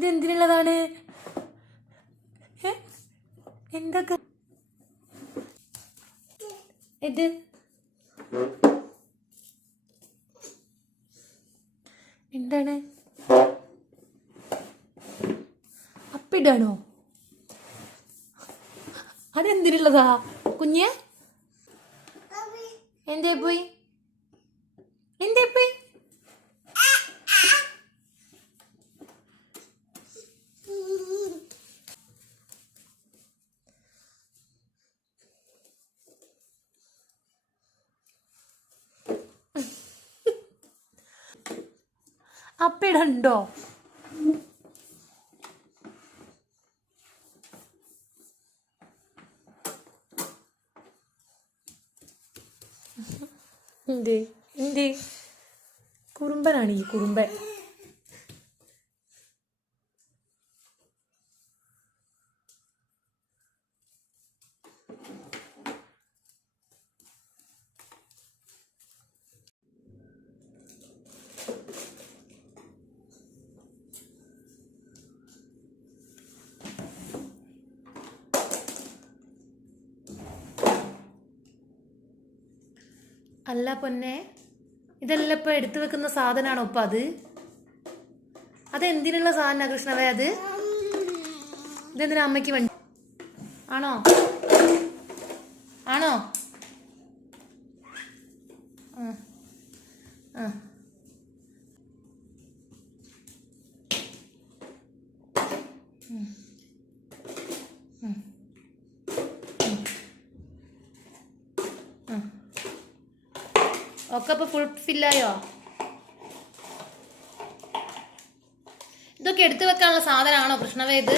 ഇത് എന്തിനുള്ളതാണ് ഏ? എന്തൊക്കെ? ഇത്? എന്താണ്? അപ്പിടാണോ? അതെന്തിനുള്ളതാ? കുഞ്ഞ്? എന്തേ പോയി? എന്തേ പോയി? അപ്പിടണ്ടോ എന്തേ? എന്തേ? കുറുമ്പനാണ് ഈ കുറുമ്പൻ. അല്ല പൊന്നെ ഇതെല്ലാം ഇപ്പൊ എടുത്തു വെക്കുന്ന സാധനമാണോ ഇപ്പൊ അത്? അത് എന്തിനുള്ള സാധന കൃഷ്ണവേ അത്? ഇതെന്തിനാ അമ്മയ്ക്ക് വേണ്ടി? ആണോ? ആണോ? ആ. ആ. ഒക്കെ ഇപ്പൊ ഫുൾ ഫില്ലായോ ഇതൊക്കെ എടുത്തു വെക്കാനുള്ള സാധനമാണോ കൃഷ്ണവേ ഇത്?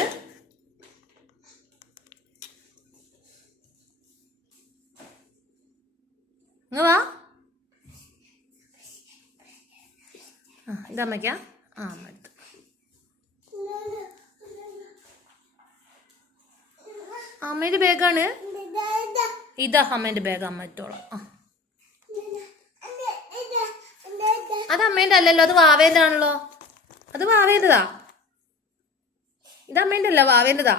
വാ. ആ ആ അമ്മ എടുത്തു. ബാഗാണ് ഇതാ അമ്മേന്റെ ബാഗ് അമ്മ എടുത്തോളാം ആ. അത് അമ്മേന്റെ അല്ലല്ലോ അത് വാവേന്റെ ആണല്ലോ അത് വാവേന്റെതാ. ഇത് അമ്മേന്റെ അല്ല വാവേന്റെതാ.